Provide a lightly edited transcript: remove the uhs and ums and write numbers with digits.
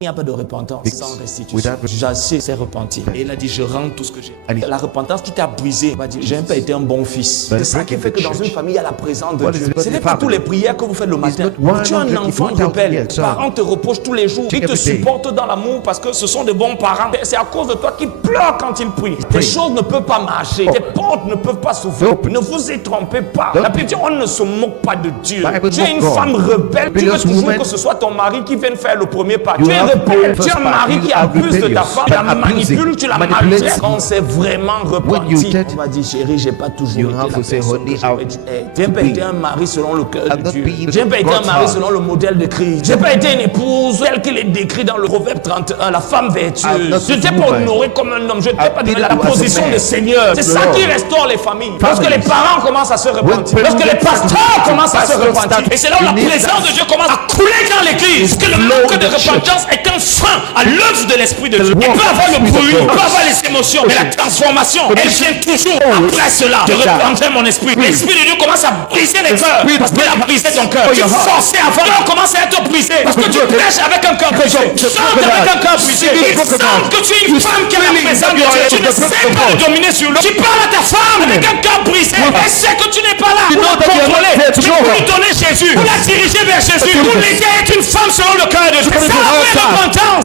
Il n'y a pas de repentance sans restitution. without- J'assais, c'est repentir. Et il a dit, je rends tout ce que j'ai. La repentance qui t'a brisé, il va dire, j'ai pas été un bon fils. But C'est ça qui fait que dans church. une famille, il y a la présence de What Dieu. is God Ce n'est the pas family? toutes les prières que vous faites le matin. not one Tu es un hundred enfant 1000 rebelle. years, Tes son. parents te reprochent tous les jours. Ils te Every day. supportent dans l'amour parce que ce sont des bons parents. C'est à cause de toi qu'ils pleurent quand ils prient. Tes choses ne peuvent pas marcher. Tes portes ne peuvent pas s'ouvrir. Nope. Ne vous y trompez pas. Nope. La Bible dit, on ne se moque pas de Dieu. Bible Tu es une mock God. femme rebelle. Tu veux Rebellious toujours woman. que ce soit ton mari qui vienne faire le premier pas. You Tu es have rebelle. first Tu es un part. mari You qui are abuse de ta rebellious. femme. Tu la Abusing. manipules, tu la Manipulate. maltraites. Quand on s'est vraiment repenti, Repented, on va dire, chérie, j'ai pas toujours you été have la to say, personne honey, que j'aurais dû être. J'ai pas été un mari selon le cœur I've de not Dieu. been J'ai pas été un God's mari heart. selon le modèle de Christ. J'ai pas été une épouse telle qu'il est décrit dans le Proverbe 31, la femme I've vertueuse. not Je t'ai been pas woman. honoré comme un homme. Je t'ai I've pas donné been la as a position man. de Seigneur. C'est ça Lord. qui restaure les familles. Lorsque les Families. parents commencent à se repentir. When Lorsque les pasteurs commencent à se pastors repentir. start Et c'est là où la to need présence that. de Dieu commence à couler dans l'église. Parce que le manque de the church. repentance est un frein à l'œuvre de l'Esprit de Dieu. Il walk peut avoir le with the bruit, il God. peut avoir les émotions, mais la transformation, elle vient toujours après cela. Je reprendrai mon esprit. L'Esprit de Dieu commence à briser les cœurs. Parce qu'il a brisé ton cœur. Tu forçais avant. Tu commences à être brisé. Parce que tu prêches avec un cœur brisé. Chante avec un cœur brisé. Il semble que tu es une femme qui est la présence de Dieu. Tu ne sais pas le dominer sur l'autre. Tu parles à ta femme avec un cœur brisé. Elle sait que tu n'es pas là pour la contrôler. Tu peux lui donner Jésus. Pour la diriger vers Jésus. Pour l'aider à être une femme selon le cœur de Dieu. C'est ça la vraie repentance.